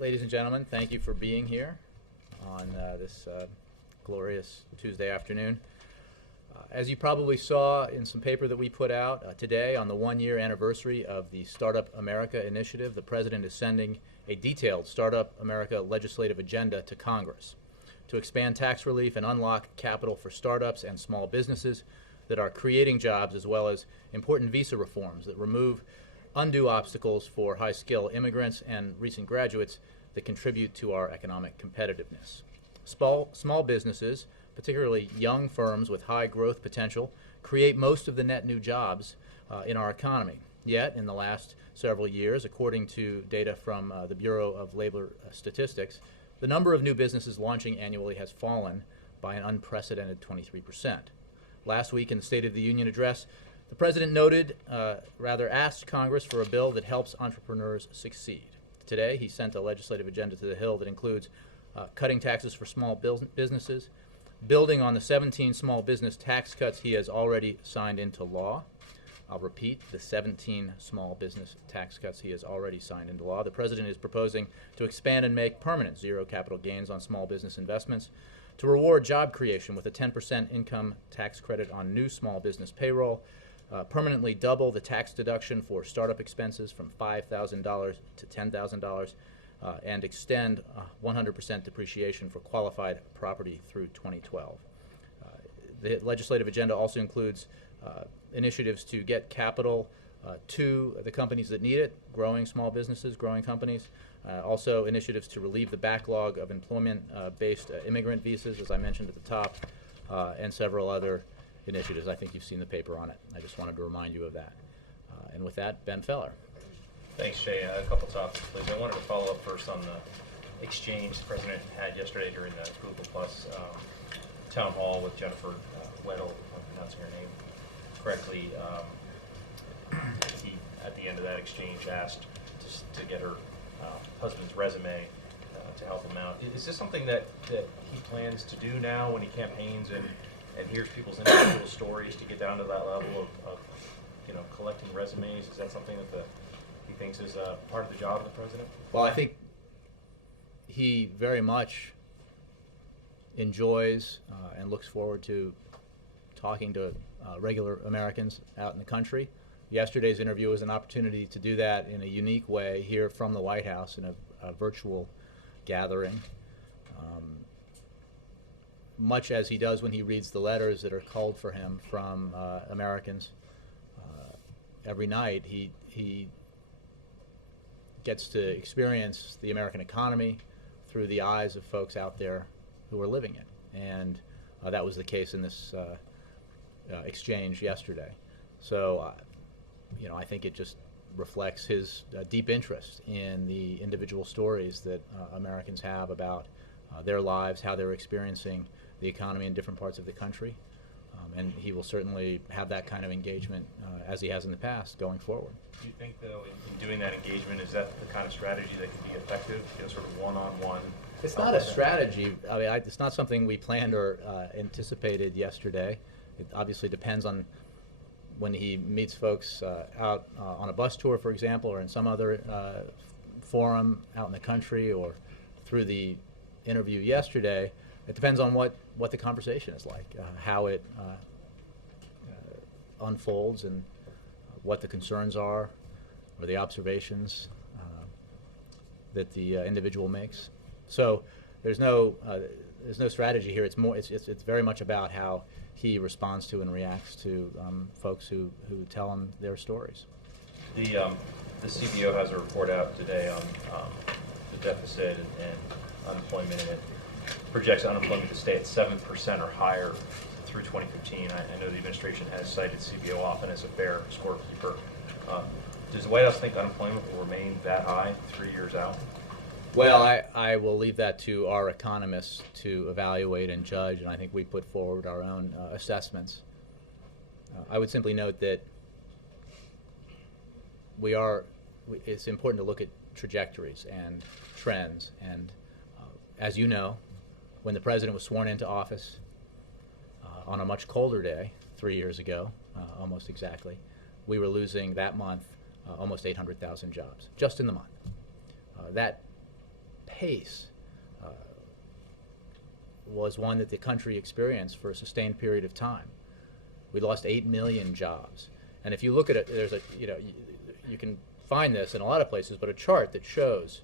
ladies and gentlemen, thank you for being here on this glorious Tuesday afternoon. As you probably saw in some paper that we put out today on the one-year anniversary of the Startup America initiative, the President is sending a detailed Startup America legislative agenda to Congress to expand tax relief and unlock capital for startups and small businesses that are creating jobs, as well as important visa reforms that remove undue obstacles for high-skill immigrants and recent graduates that contribute to our economic competitiveness. Small businesses, particularly young firms with high growth potential, create most of the net new jobs in our economy. Yet, in the last several years, according to data from the Bureau of Labor Statistics, the number of new businesses launching annually has fallen by an unprecedented 23%. Last week in the State of the Union address, the President asked Congress for a bill that helps entrepreneurs succeed. Today, he sent a legislative agenda to the Hill that includes cutting taxes for small businesses, building on the 17 small business tax cuts he has already signed into law. I'll repeat, the 17 small business tax cuts he has already signed into law. The President is proposing to expand and make permanent zero capital gains on small business investments, to reward job creation with a 10% income tax credit on new small business payroll, permanently double the tax deduction for startup expenses from $5,000 to $10,000, and extend 100% depreciation for qualified property through 2012. The legislative agenda also includes initiatives to get capital to the companies that need it, growing small businesses, growing companies. Also initiatives to relieve the backlog of employment-based immigrant visas, as I mentioned at the top, and several other initiatives. I think you've seen the paper on it. I just wanted to remind you of that. And with that, Ben Feller. Thanks, Jay. A couple topics, please. I wanted to follow up first on the exchange the President had yesterday during the Google Plus town hall with Jennifer Weddle, if I'm pronouncing her name correctly. He, at the end of that exchange, asked to get her husband's resume to help him out. Is this something that he plans to do now when he campaigns and hears people's individual stories to get down to that level of collecting resumes? Is that something that he thinks is part of the job of the President? Well, I think he very much enjoys and looks forward to talking to regular Americans out in the country. Yesterday's interview was an opportunity to do that in a unique way here from the White House in a virtual gathering. Much as he does when he reads the letters that are called for him from Americans every night, he gets to experience the American economy through the eyes of folks out there who are living it. And that was the case in this exchange yesterday. So, I think it just reflects his deep interest in the individual stories that Americans have about their lives, how they're experiencing the economy in different parts of the country. And he will certainly have that kind of engagement as he has in the past going forward. Do you think, though, in doing that engagement, is that the kind of strategy that can be effective, sort of one-on-one? It's not a strategy. I mean, it's not something we planned or anticipated yesterday. It obviously depends on when he meets folks out on a bus tour, for example, or in some other forum out in the country, or through the interview yesterday. It depends on what the conversation is like, how it unfolds, and what the concerns are, or the observations that the individual makes. So there's no strategy here. It's very much about how he responds to and reacts to folks who tell him their stories. The CBO has a report out today on the deficit and unemployment, and it projects unemployment to stay at 7% or higher through 2015. I know the administration has cited CBO often as a fair scorekeeper. Does the White House think unemployment will remain that high 3 years out? Well, I will leave that to our economists to evaluate and judge, and I think we put forward our own assessments. I would simply note that it's important to look at trajectories and trends, and as you know, when the President was sworn into office on a much colder day 3 years ago, almost exactly, we were losing that month almost 800,000 jobs, just in the month. That pace was one that the country experienced for a sustained period of time. We lost 8 million jobs. And if you look at it, there's a, you can find this in a lot of places, but a chart that shows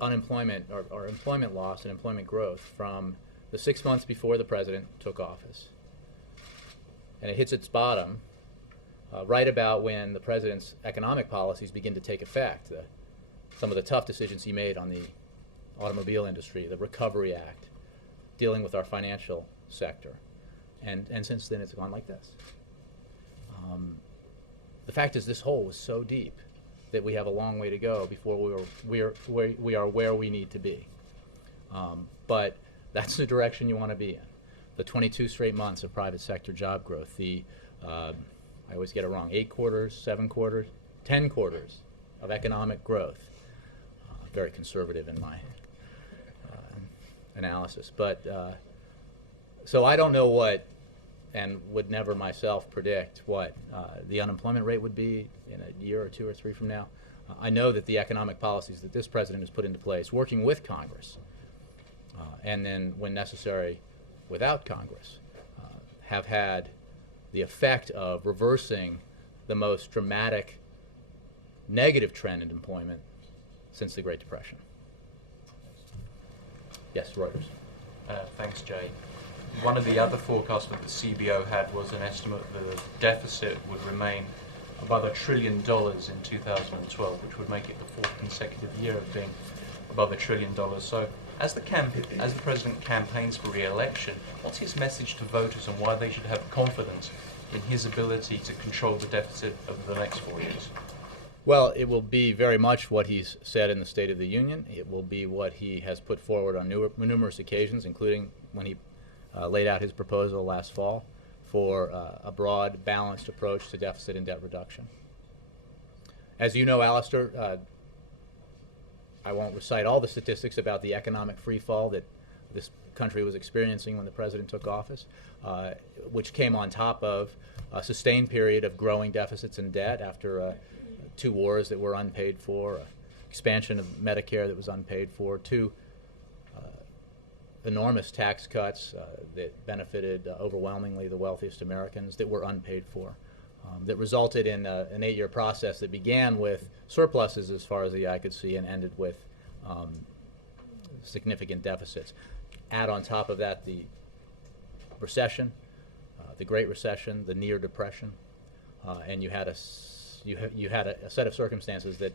unemployment or employment loss and employment growth from the 6 months before the president took office. And it hits its bottom right about when the president's economic policies begin to take effect. Some of the tough decisions he made on the automobile industry, the Recovery Act, dealing with our financial sector. And since then it's gone like this. The fact is, this hole was so deep that we have a long way to go before we are where we need to be. But that's the direction you want to be in. The 22 straight months of private sector job growth, the I always get it wrong, 8 quarters, 7 quarters, 10 quarters of economic growth. Very conservative in my analysis. But so I don't know what, and would never myself predict what the unemployment rate would be in a year or 2 or 3 from now. I know that the economic policies that this president has put into place, working with Congress, and then when necessary without Congress, have had the effect of reversing the most dramatic negative trend in employment since the Great Depression. Yes, Reuters. Thanks, Jay. One of the other forecasts that the CBO had was an estimate that the deficit would remain above $1 trillion in 2012, which would make it the 4th consecutive year of being above $1 trillion. So, as the president campaigns for re-election, what's his message to voters and why they should have confidence in his ability to control the deficit over the next 4 years? Well, it will be very much what he's said in the State of the Union. It will be what he has put forward on numerous occasions, including when he laid out his proposal last fall for a broad, balanced approach to deficit and debt reduction. As you know, Alistair, I won't recite all the statistics about the economic free fall that this country was experiencing when the president took office, which came on top of a sustained period of growing deficits and debt after 2 wars that were unpaid for, expansion of Medicare that was unpaid for, 2 enormous tax cuts that benefited overwhelmingly the wealthiest Americans that were unpaid for, that resulted in an 8-year process that began with surpluses as far as the eye could see and ended with significant deficits. Add on top of that the recession, the Great Recession, the near depression, and you had a set of circumstances that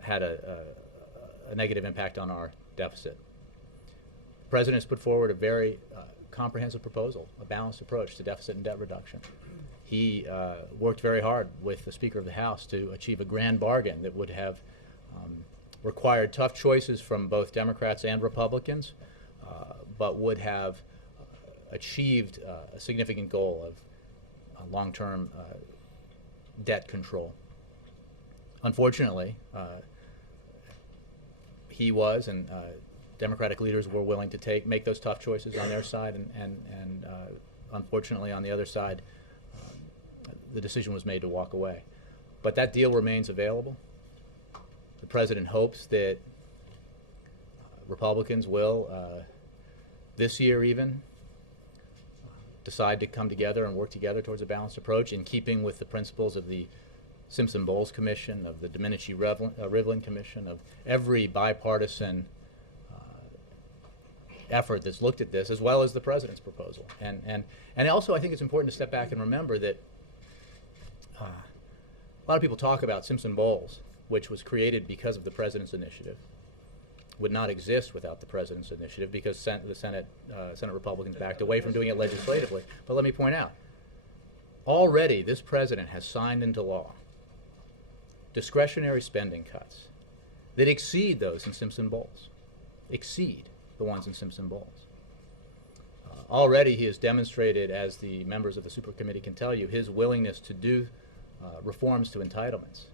had a negative impact on our deficit. The president has put forward a very comprehensive proposal, a balanced approach to deficit and debt reduction. He worked very hard with the Speaker of the House to achieve a grand bargain that would have required tough choices from both Democrats and Republicans, but would have achieved a significant goal of long-term debt control. Unfortunately, he was, and Democratic leaders were willing to make those tough choices on their side, and unfortunately on the other side, the decision was made to walk away. But that deal remains available. The president hopes that Republicans will, this year even, decide to come together and work together towards a balanced approach in keeping with the principles of the Simpson-Bowles Commission, of the Domenici-Rivlin Commission, of every bipartisan effort that's looked at this, as well as the president's proposal. And also I think it's important to step back and remember that a lot of people talk about Simpson-Bowles, which was created because of the president's initiative, would not exist without the president's initiative because the Senate Republicans backed away from doing it legislatively. But let me point out, already this president has signed into law discretionary spending cuts that exceed those in Simpson-Bowles, exceed the ones in Simpson-Bowles. Already he has demonstrated, as the members of the supercommittee can tell you, his willingness to do reforms to entitlements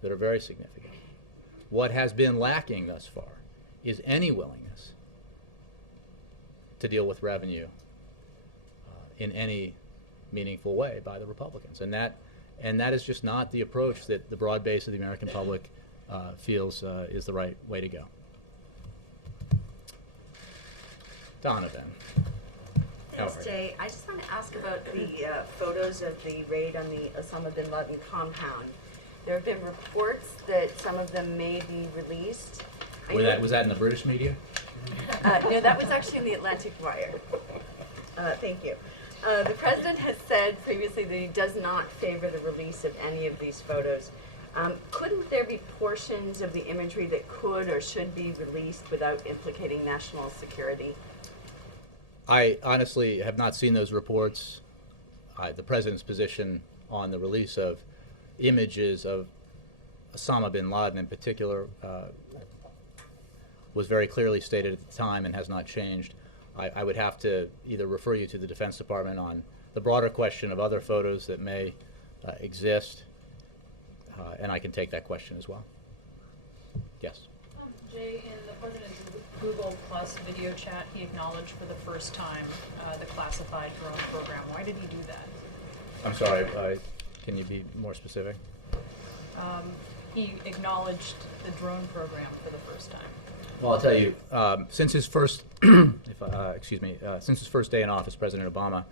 that are very significant. What has been lacking thus far is any willingness to deal with revenue in any meaningful way by the Republicans. And that is just not the approach that the broad base of the American public feels is the right way to go. Donovan. Thanks, Jay. I just want to ask about the photos of the raid on the Osama bin Laden compound. There have been reports that some of them may be released. Was that in the British media? No, that was actually in the Atlantic Wire. Thank you. The president has said previously that he does not favor the release of any of these photos. Couldn't there be portions of the imagery that could or should be released without implicating national security? I honestly have not seen those reports. The president's position on the release of images of Osama bin Laden in particular was very clearly stated at the time and has not changed. I would have to either refer you to the Defense Department on the broader question of other photos that may exist, and I can take that question as well. Yes. Jay, in the President's Google Plus video chat, he acknowledged for the first time the classified drone program. Why did he do that? I'm sorry, can you be more specific? He acknowledged the drone program for the first time. Well, I'll tell you, since his first, since his first day in office, President Obama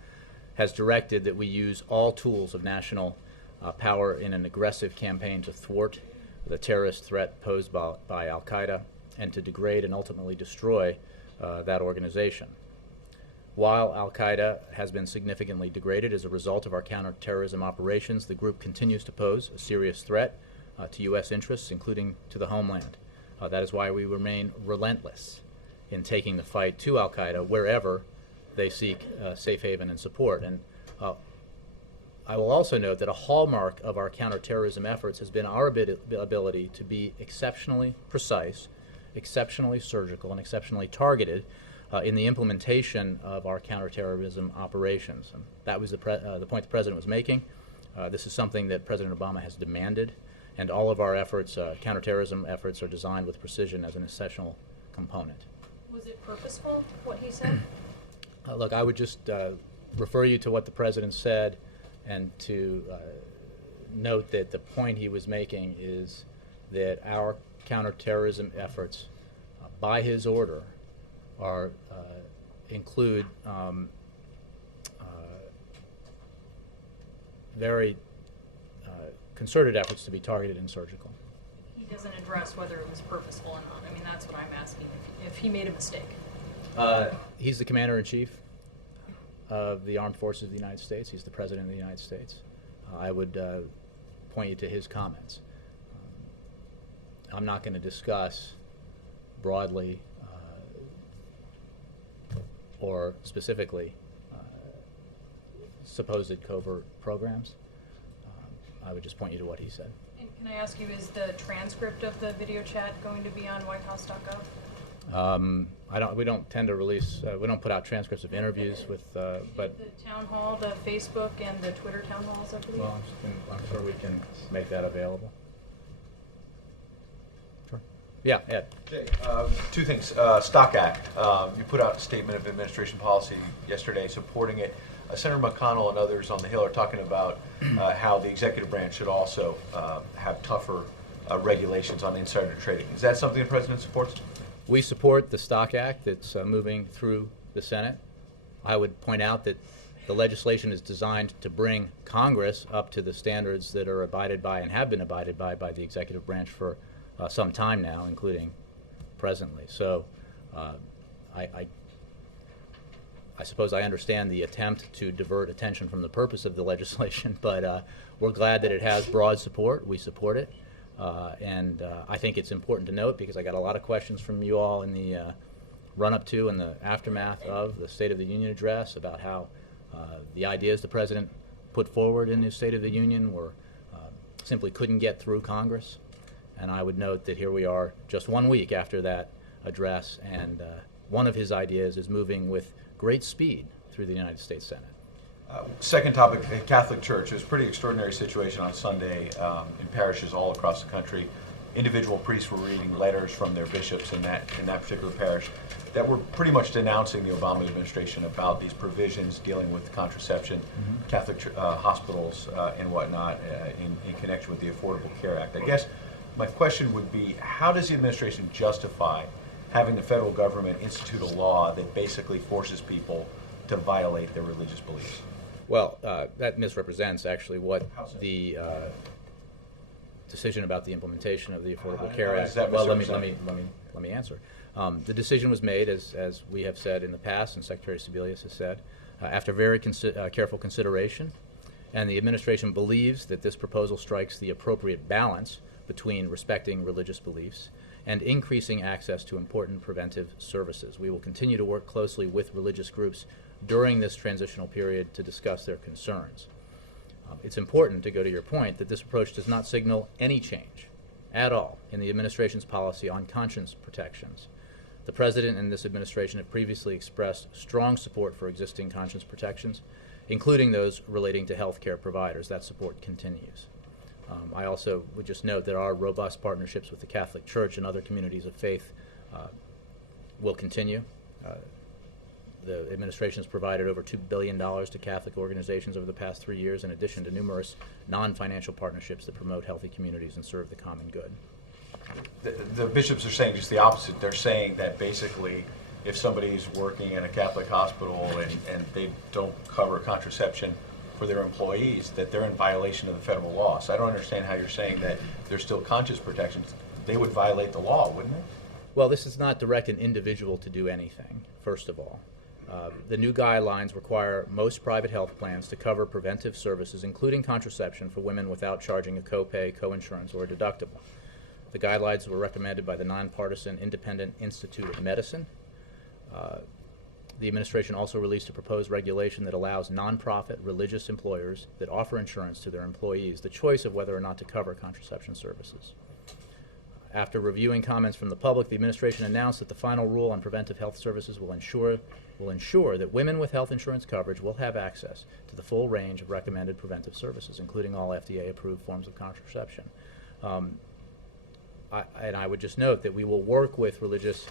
has directed that we use all tools of national power in an aggressive campaign to thwart the terrorist threat posed by Al Qaeda and to degrade and ultimately destroy that organization. While Al Qaeda has been significantly degraded as a result of our counterterrorism operations, the group continues to pose a serious threat to U.S. interests, including to the homeland. That is why we remain relentless in taking the fight to Al Qaeda wherever they seek safe haven and support. And I will also note that a hallmark of our counterterrorism efforts has been our ability to be exceptionally precise, exceptionally surgical, and exceptionally targeted in the implementation of our counterterrorism operations. And that was the point the President was making. This is something that President Obama has demanded, and all of our efforts, counterterrorism efforts, are designed with precision as an essential component. Was it purposeful, what he said? Look, I would just refer you to what the President said and to note that the point he was making is that our counterterrorism efforts, by his order, include very concerted efforts to be targeted and surgical. He doesn't address whether it was purposeful or not. I mean, that's what I'm asking, if he made a mistake. He's the Commander-in-Chief of the Armed Forces of the United States. He's the President of the United States. I would point you to his comments. I'm not going to discuss broadly or specifically supposed covert programs. I would just point you to what he said. And can I ask you, is the transcript of the video chat going to be on whitehouse.gov? We don't tend to release, we don't put out transcripts of interviews with, but... The town hall, the Facebook, and the Twitter town halls, I believe? Well, I'm sure we can make that available. Sure. Yeah, Ed. Jay, two things. Stock Act. You put out a statement of administration policy yesterday supporting it. Senator McConnell and others on the Hill are talking about how the executive branch should also have tougher regulations on insider trading. Is that something the President supports? We support the Stock Act that's moving through the Senate. I would point out that the legislation is designed to bring Congress up to the standards that are abided by and have been abided by the executive branch for some time now, including presently. So I suppose I understand the attempt to divert attention from the purpose of the legislation, but we're glad that it has broad support. We support it. And I think it's important to note, because I got a lot of questions from you all in the run-up to and the aftermath of the State of the Union address about how the ideas the President put forward in his State of the Union were simply couldn't get through Congress. And I would note that here we are just 1 week after that address, and one of his ideas is moving with great speed through the United States Senate. Second topic, the Catholic Church. It was a pretty extraordinary situation on Sunday in parishes all across the country. Individual priests were reading letters from their bishops in that particular parish that were pretty much denouncing the Obama administration about these provisions dealing with contraception, Catholic hospitals and whatnot in connection with the Affordable Care Act. I guess my question would be, how does the administration justify having the federal government institute a law that basically forces people to violate their religious beliefs? Well, that misrepresents actually what How so? the decision about the implementation of the Affordable How Care does Act. that Well, misrepresent? let me answer. The decision was made, as we have said in the past, and Secretary Sebelius has said, after very careful consideration, and the administration believes that this proposal strikes the appropriate balance between respecting religious beliefs and increasing access to important preventive services. We will continue to work closely with religious groups during this transitional period to discuss their concerns. It's important, to go to your point, that this approach does not signal any change at all in the administration's policy on conscience protections. The President and this administration have previously expressed strong support for existing conscience protections, including those relating to health care providers. That support continues. I also would just note that our robust partnerships with the Catholic Church and other communities of faith will continue. The administration has provided over $2 billion to Catholic organizations over the past 3 years, in addition to numerous non-financial partnerships that promote healthy communities and serve the common good. The bishops are saying just the opposite. They're saying that basically if somebody's working in a Catholic hospital and they don't cover contraception for their employees, that they're in violation of the federal law. So I don't understand how you're saying that there's still conscience protections. They would violate the law, wouldn't they? Well, this does not direct an individual to do anything, first of all. The new guidelines require most private health plans to cover preventive services, including contraception, for women without charging a copay, coinsurance, or a deductible. The guidelines were recommended by the nonpartisan Independent Institute of Medicine. The administration also released a proposed regulation that allows nonprofit religious employers that offer insurance to their employees the choice of whether or not to cover contraception services. After reviewing comments from the public, the administration announced that the final rule on preventive health services will ensure that women with health insurance coverage will have access to the full range of recommended preventive services, including all FDA-approved forms of contraception. And I would just note that we will work with religious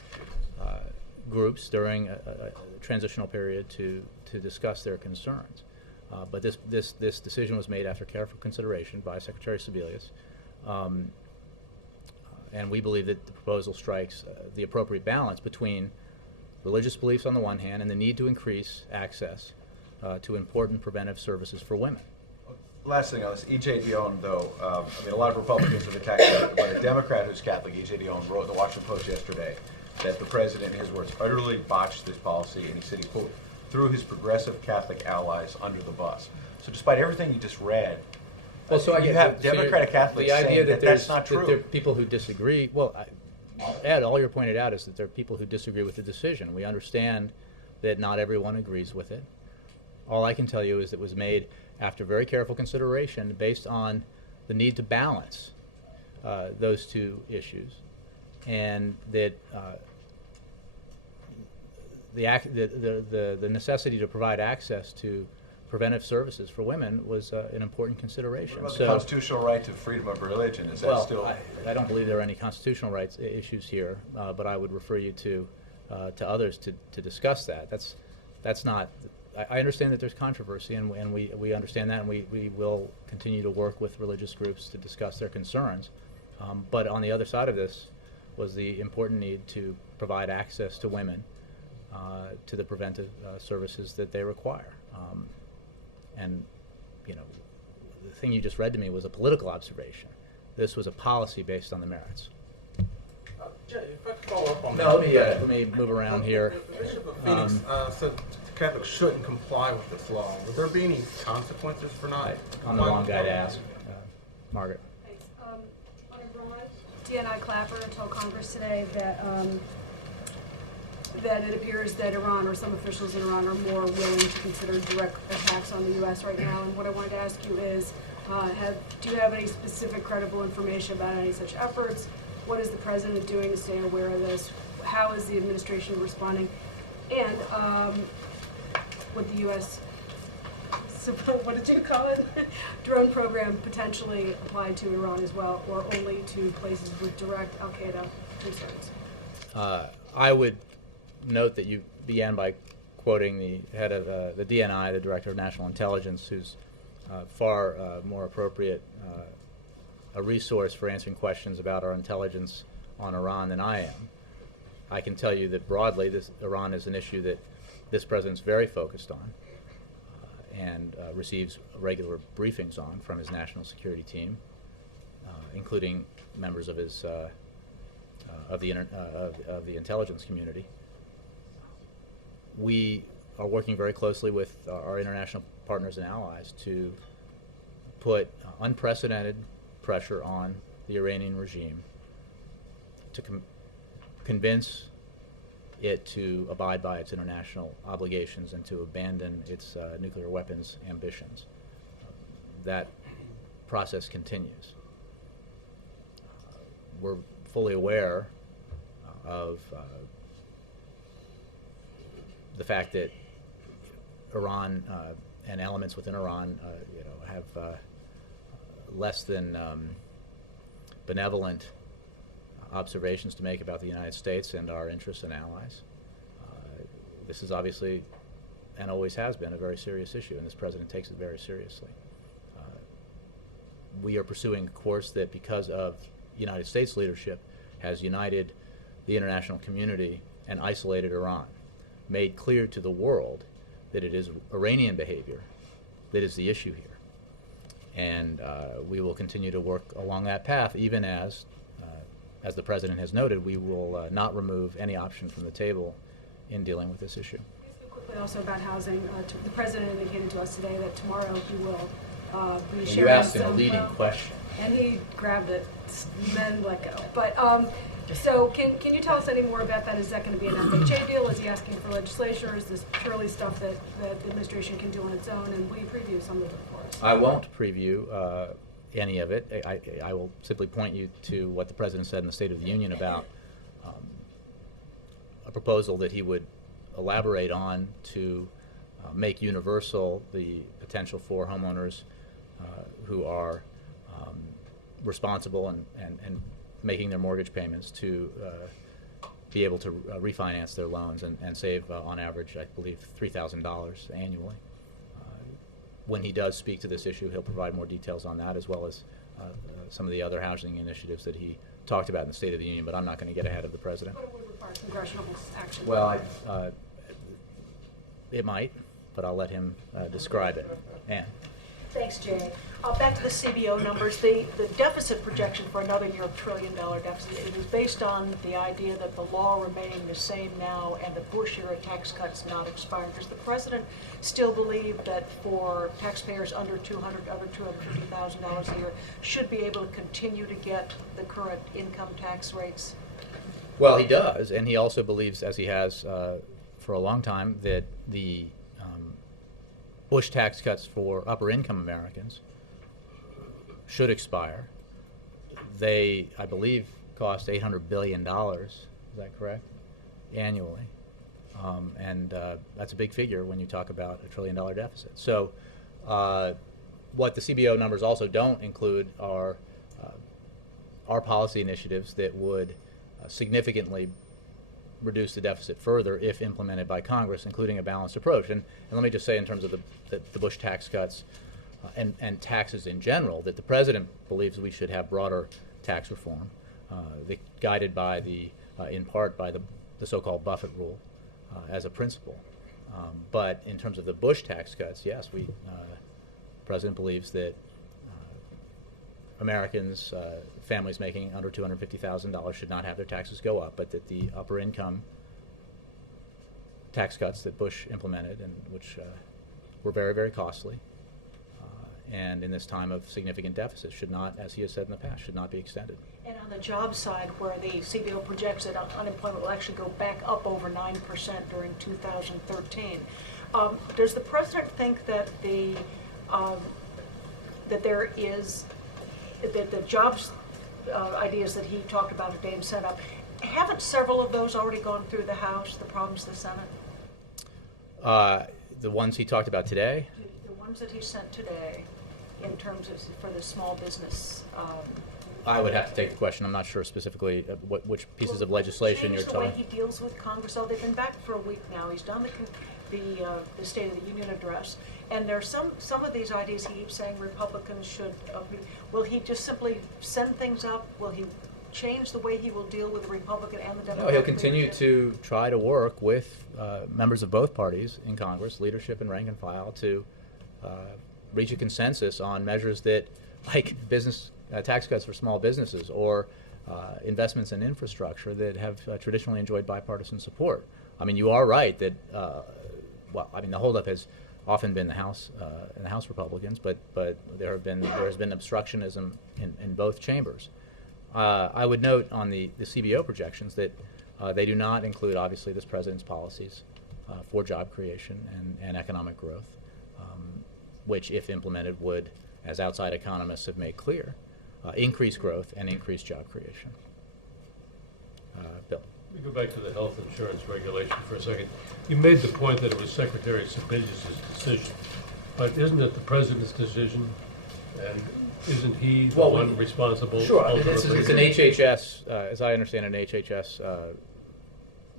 groups during a transitional period to discuss their concerns. But this decision was made after careful consideration by Secretary Sebelius. And we believe that the proposal strikes the appropriate balance between religious beliefs on the one hand and the need to increase access to important preventive services for women. Last thing on this, E.J. Dionne, though, I mean, a lot of Republicans have attacked it. When a Democrat who's Catholic, E.J. Dionne, wrote in the Washington Post yesterday that the president, in his words, utterly botched this policy, and he said he, quote, threw his progressive Catholic allies under the bus. So despite everything you just read, Well, so I you guess have Democratic Catholics the idea saying that there's- that's not true. That there are people who disagree. Well, Ed, all you're pointed out is that there are people who disagree with the decision. We understand that not everyone agrees with it. All I can tell you is it was made after very careful consideration based on the need to balance those two issues, and that the necessity to provide access to preventive services for women was an important consideration. What about the constitutional right to freedom of religion? Is that still? I don't believe there are any constitutional rights issues here, but I would refer you to others to discuss that. That's not. I understand that there's controversy, and we understand that, and we will continue to work with religious groups to discuss their concerns. But on the other side of this was the important need to provide access to women to the preventive services that they require. And, you know, the thing you just read to me was a political observation. This was a policy based on the merits. If I could follow up on No, that. let me move around here. The Bishop of Phoenix said Catholics shouldn't comply with this law. Would there be any consequences for not? I'm the wrong guy to ask. Margaret. Thanks. On Iran, DNI Clapper told Congress today that that it appears that Iran, or some officials in Iran, are more willing to consider direct attacks on the U.S. right now. And what I wanted to ask you is, do you have any specific credible information about any such efforts? What is the president doing to stay aware of this? How is the administration responding? And would the U.S. what did you call it? drone program potentially apply to Iran as well, or only to places with direct al-Qaeda concerns? I would note that you began by quoting the head of the DNI, the Director of National Intelligence, who's far more appropriate a resource for answering questions about our intelligence on Iran than I am. I can tell you that broadly, Iran is an issue that this president's very focused on and receives regular briefings on from his national security team, including members of his of the intelligence community. We are working very closely with our international partners and allies to put unprecedented pressure on the Iranian regime to convince it to abide by its international obligations and to abandon its nuclear weapons ambitions. That process continues. We're fully aware of the fact that Iran and elements within Iran, have less than benevolent observations to make about the United States and our interests and allies. This is obviously, and always has been, a very serious issue, and this president takes it very seriously. We are pursuing a course that, because of United States leadership, has united the international community and isolated Iran, made clear to the world that it is Iranian behavior that is the issue here. And we will continue to work along that path, even as the President has noted, we will not remove any option from the table in dealing with this issue. Quickly also about housing, the President indicated to us today that tomorrow he will be And sharing you asked him a some, leading question. and he grabbed it, then let go. But so can you tell us any more about that? Is that going to be an FHA deal? Is he asking for legislation, or is this purely stuff that the administration can do on its own? And will you preview some of it for us? I won't preview any of it. I will simply point you to what the President said in the State of the Union about a proposal that he would elaborate on to make universal the potential for homeowners who are responsible and making their mortgage payments to be able to refinance their loans and save, on average, I believe, $3,000 annually. When he does speak to this issue, he'll provide more details on that, as well as some of the other housing initiatives that he talked about in the State of the Union, but I'm not going to get ahead of the President. But it would require congressional action. Well, it might, but I'll let him describe it. Ann. Thanks, Jay. Back to the CBO numbers. The deficit projection for another year of $1 trillion deficit, it is based on the idea that the law remaining the same now and the Bush era tax cuts not expiring. Does the President still believe that for taxpayers under $250,000 a year should be able to continue to get the current income tax rates? Well, he does, and he also believes, as he has for a long time, that the Bush tax cuts for upper-income Americans should expire. They, I believe, cost $800 billion. Is that correct? Annually. And that's a big figure when you talk about $1 trillion deficit. So what the CBO numbers also don't include are our policy initiatives that would significantly reduce the deficit further if implemented by Congress, including a balanced approach. And let me just say, in terms of the Bush tax cuts and taxes in general, that the President believes we should have broader tax reform, guided by in part by the so-called Buffett rule as a principle. But in terms of the Bush tax cuts, yes, the President believes that Americans, families making under $250,000 should not have their taxes go up, but that the upper income tax cuts that Bush implemented, and which were very, very costly, and in this time of significant deficits, should not, as he has said in the past, should not be extended. And on the job side, where the CBO projects that unemployment will actually go back up over 9% during 2013, does the President think that that the jobs ideas that he talked about today and set up, haven't several of those already gone through the House, the problems the Senate? The ones he talked about today? The ones that he sent today, in terms of for the small business. I would have to take the question. I'm not sure specifically which pieces of legislation you're talking about. The way he deals with Congress. Oh, they've been back for a week now. He's done the State of the Union address. And there's some of these ideas he keeps saying Republicans should, will he just simply send things up? Will he change the way he will deal with the Republican and the Democratic? No, he'll continue leadership? to try to work with members of both parties in Congress, leadership and rank and file, to reach a consensus on measures that, like business tax cuts for small businesses or investments in infrastructure that have traditionally enjoyed bipartisan support. I mean, you are right that, the holdup has often been the House and the House Republicans, but there has been obstructionism in both chambers. I would note on the CBO projections that they do not include, obviously, this president's policies for job creation and economic growth, which, if implemented, would, as outside economists have made clear, increase growth and increase job creation. Bill. Let me go back to the health insurance regulation for a second. You made the point that it was Secretary Sebelius' decision, but isn't it the president's decision? And isn't he the one responsible? Sure. I mean, ultimately? it's an HHS, as I understand, an HHS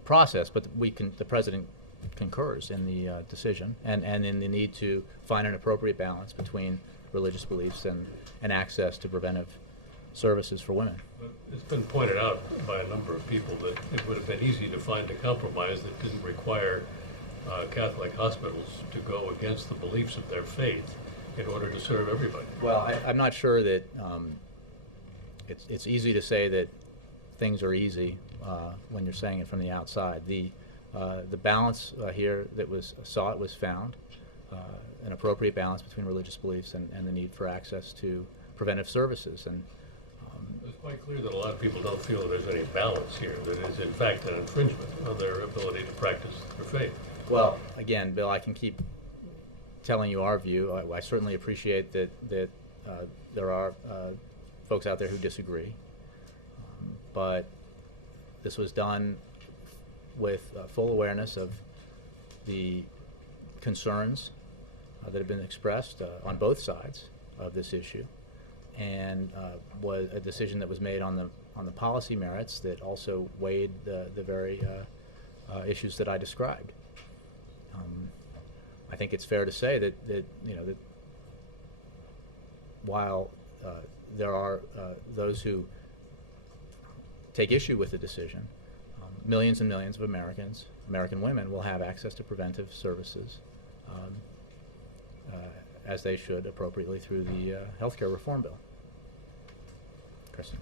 process, but the president concurs in the decision and in the need to find an appropriate balance between religious beliefs and access to preventive services for women. But it's been pointed out by a number of people that it would have been easy to find a compromise that didn't require Catholic hospitals to go against the beliefs of their faith in order to serve everybody. Well, I'm not sure that it's easy to say that things are easy when you're saying it from the outside. The balance here that was sought was found, an appropriate balance between religious beliefs and the need for access to preventive services. And it's quite clear that a lot of people don't feel that there's any balance here, that it is in fact an infringement on their ability to practice their faith. Well, again, Bill, I can keep telling you our view. I certainly appreciate that there are folks out there who disagree, but this was done with full awareness of the concerns that have been expressed on both sides of this issue, and was a decision that was made on the policy merits that also weighed the very issues that I described. I think it's fair to say that while there are those who take issue with the decision, millions and millions of American women will have access to preventive services as they should appropriately through the healthcare reform bill. Kristen.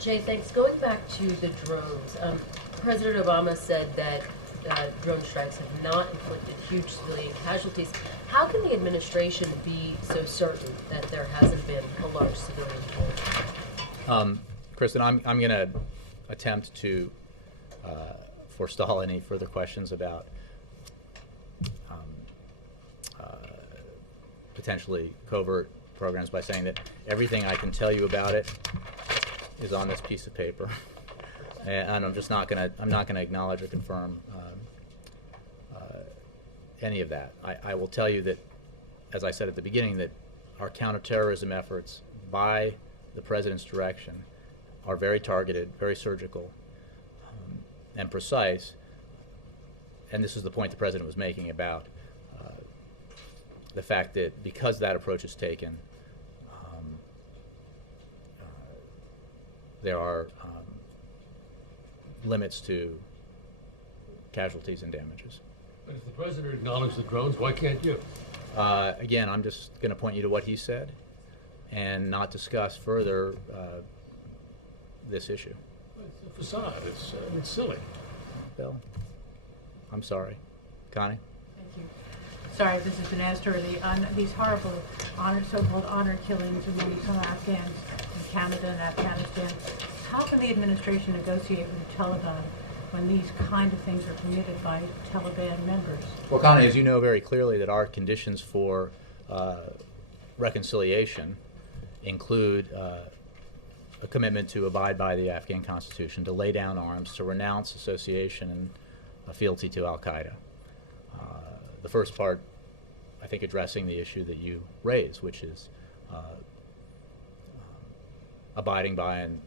Jay, thanks. Going back to the drones, President Obama said that drone strikes have not inflicted huge civilian casualties. How can the administration be so certain that there hasn't been a large civilian toll? Kristen, I'm going to attempt to forestall any further questions about potentially covert programs by saying that everything I can tell you about it is on this piece of paper, and I'm just not going to acknowledge or confirm any of that. I will tell you that, as I said at the beginning, that our counterterrorism efforts by the President's direction are very targeted, very surgical, and precise. And this is the point the President was making about the fact that because that approach is taken, there are limits to casualties and damages. But if the president acknowledged the drones, why can't you? Again, I'm just going to point you to what he said and not discuss further this issue. It's a facade. It's silly. Bill, I'm sorry. Connie? Thank you. Sorry, this has been asked already. On these horrible so-called honor killings among some Afghans in Canada and Afghanistan, how can the administration negotiate with the Taliban when these kind of things are committed by Taliban members? Well, Connie, as you know very clearly, that our conditions for reconciliation include a commitment to abide by the Afghan Constitution, to lay down arms, to renounce association and fealty to al-Qaeda. The first part, I think, addressing the issue that you raised, which is abiding by and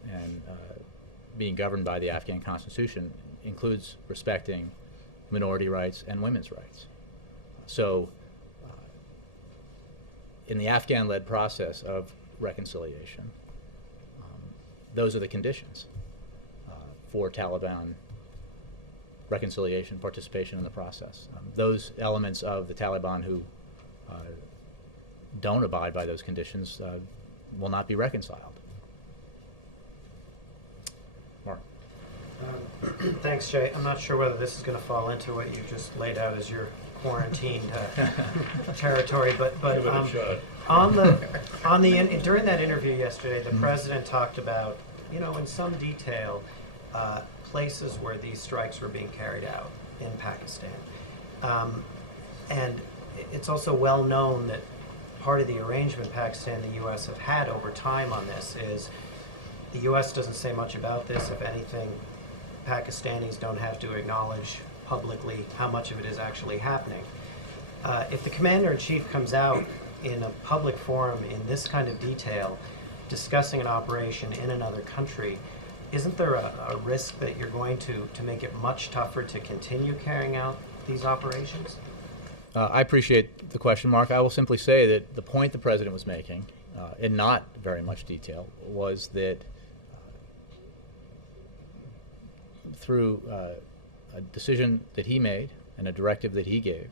being governed by the Afghan Constitution, includes respecting minority rights, and women's rights. So in the Afghan-led process of reconciliation, those are the conditions for Taliban reconciliation, participation in the process. Those elements of the Taliban who don't abide by those conditions will not be reconciled. Mark. Thanks, Jay. I'm not sure whether this is going to fall into what you just laid out as your quarantined territory, but Give it a shot. during that interview yesterday, the president talked about, in some detail, places where these strikes were being carried out in Pakistan, and it's also well known that part of the arrangement Pakistan and the U.S. have had over time on this is the U.S. doesn't say much about this. If anything, Pakistanis don't have to acknowledge publicly how much of it is actually happening. If the commander-in-chief comes out in a public forum in this kind of detail, discussing an operation in another country, isn't there a risk that you're going to make it much tougher to continue carrying out these operations? I appreciate the question, Mark. I will simply say that the point the president was making, in not very much detail, was that through a decision that he made and a directive that he gave,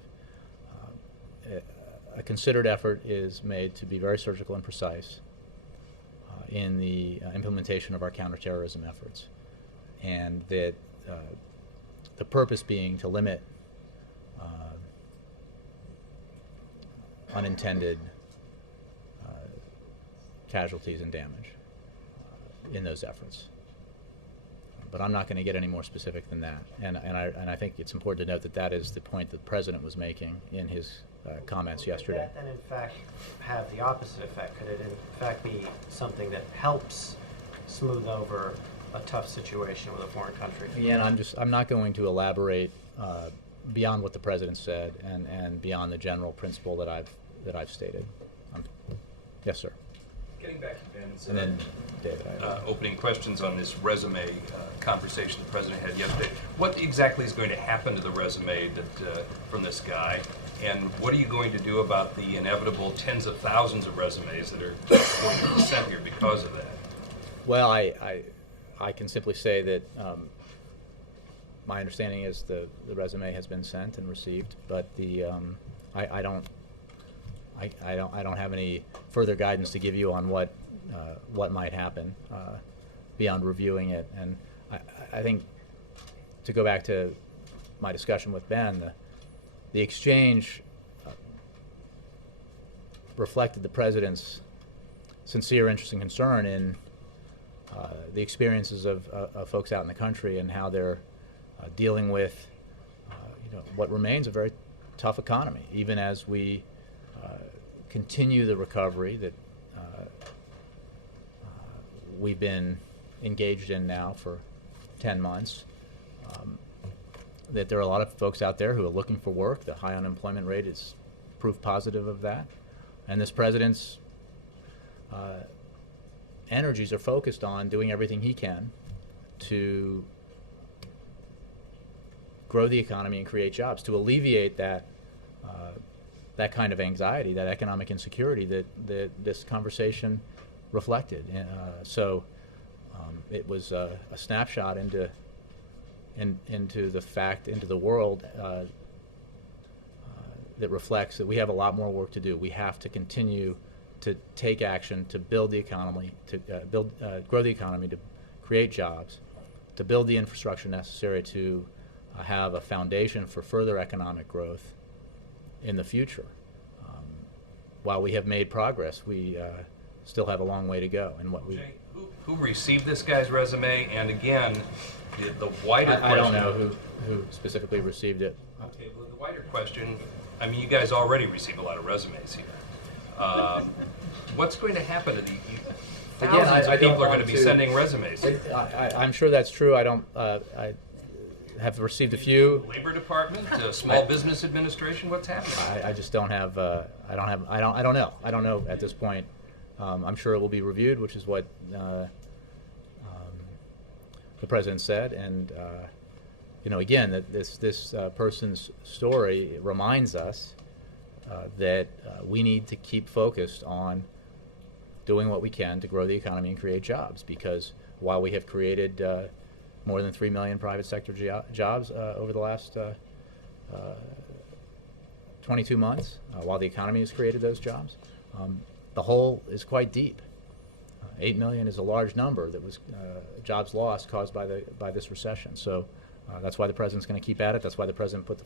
a considered effort is made to be very surgical and precise in the implementation of our counterterrorism efforts, and that the purpose being to limit unintended casualties and damage in those efforts. But I'm not going to get any more specific than that, and I think it's important to note that that is the point that the president was making in his comments yesterday. Could that then in fact have the opposite effect? Could it in fact be something that helps smooth over a tough situation with a foreign country? Again, I'm not going to elaborate beyond what the president said and beyond the general principle that I've stated. Yes, sir. Getting back to Ben's And then David. opening questions on this resume conversation the president had yesterday. What exactly is going to happen to the resume from this guy, and what are you going to do about the inevitable tens of thousands of resumes that are going to be sent here because of that? Well, I can simply say that my understanding is the resume has been sent and received, but I don't have any further guidance to give you on what might happen beyond reviewing it. And I think, to go back to my discussion with Ben, the exchange reflected the president's sincere interest and concern in the experiences of folks out in the country and how they're dealing with what remains a very tough economy, even as we continue the recovery that we've been engaged in now for 10 months. That there are a lot of folks out there who are looking for work. The high unemployment rate is proof positive of that. And this president's energies are focused on doing everything he can to grow the economy and create jobs, to alleviate that kind of anxiety, that economic insecurity that this conversation reflected. So it was a snapshot into the fact, into the world that reflects that we have a lot more work to do. We have to continue to take action to build the economy, to grow the economy, to create jobs, to build the infrastructure necessary to have a foundation for further economic growth in the future. While we have made progress, we still have a long way to go. And what we Jay, who received this guy's resume? And again, the wider question. I don't know who specifically received it. Okay, well, the wider question. I mean, you guys already receive a lot of resumes here. What's going to happen to the thousands of people are going to be sending resumes? I'm sure that's true. I have received a few. Labor Department, Small Business Administration. What's happening? I just don't have. I don't know. I don't know at this point. I'm sure it will be reviewed, which is what the president said, and again, that this person's story reminds us that we need to keep focused on doing what we can to grow the economy and create jobs, because while we have created more than 3 million private sector jobs over the last 22 months, while the economy has created those jobs, the hole is quite deep. 8 million is a large number that was jobs lost caused by this recession. So that's why the president's going to keep at it. That's why the president put the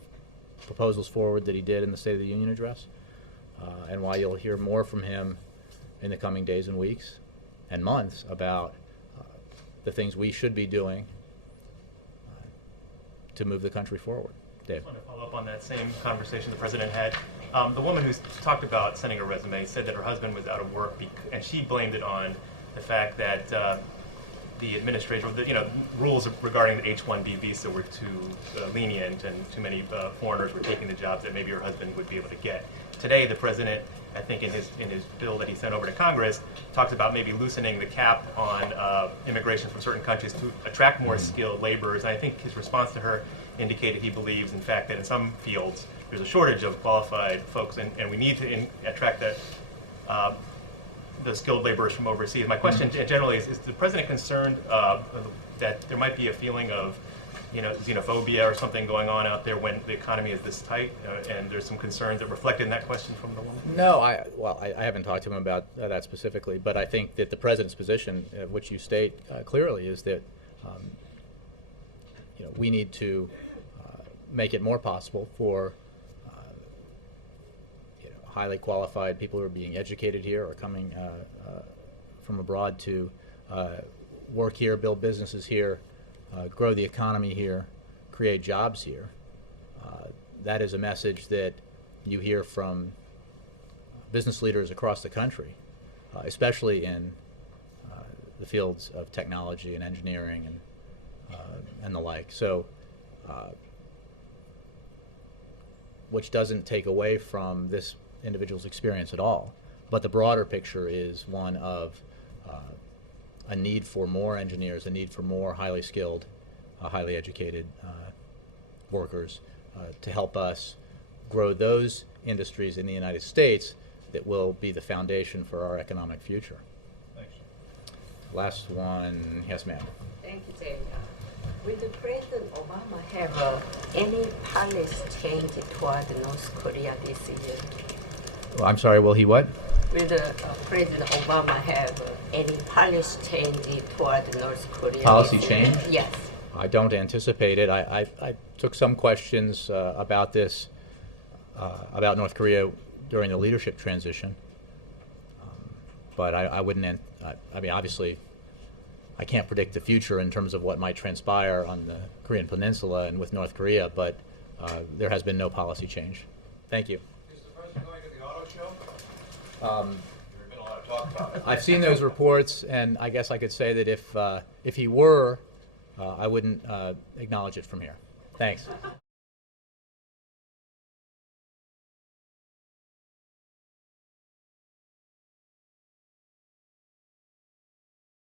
proposals forward that he did in the State of the Union address, and why you'll hear more from him in the coming days and weeks and months about the things we should be doing to move the country forward. Dave. I want to follow up on that same conversation the president had. The woman who talked about sending a resume said that her husband was out of work, and she blamed it on the fact that the administration, rules regarding the H-1B visa were too lenient, and too many foreigners were taking the jobs that maybe her husband would be able to get. Today, the president, I think in his bill that he sent over to Congress, talks about maybe loosening the cap on immigration from certain countries to attract more skilled laborers. And I think his response to her indicated he believes, in fact, that in some fields there's a shortage of qualified folks, and we need to attract the skilled laborers from overseas. My question generally is the president concerned that there might be a feeling of xenophobia or something going on out there when the economy is this tight, and there's some concerns that reflected in that question from the woman? No, I haven't talked to him about that specifically, but I think that the president's position, which you state clearly, is that we need to make it more possible for highly qualified people who are being educated here or coming from abroad to work here, build businesses here, grow the economy here, create jobs here. That is a message that you hear from business leaders across the country, especially in the fields of technology and engineering and the like. So, which doesn't take away from this individual's experience at all, but the broader picture is one of a need for more engineers, a need for more highly skilled, highly educated workers to help us grow those industries in the United States that will be the foundation for our economic future. Thanks. Last one, yes ma'am. Thank you, Jay. Will the President Obama have any policy change toward North Korea this year? Well, I'm sorry, will he what? Will the President Obama have any policy change toward North Korea? Policy change? Yes. I don't anticipate it. I took some questions about this, about North Korea during the leadership transition, but I wouldn't, I mean, obviously, I can't predict the future in terms of what might transpire on the Korean Peninsula and with North Korea, but there has been no policy change. Thank you. Is the president going to the auto show? There's been a lot of talk about it. I've seen those reports, and I guess I could say that if he were, I wouldn't acknowledge it from here. Thanks.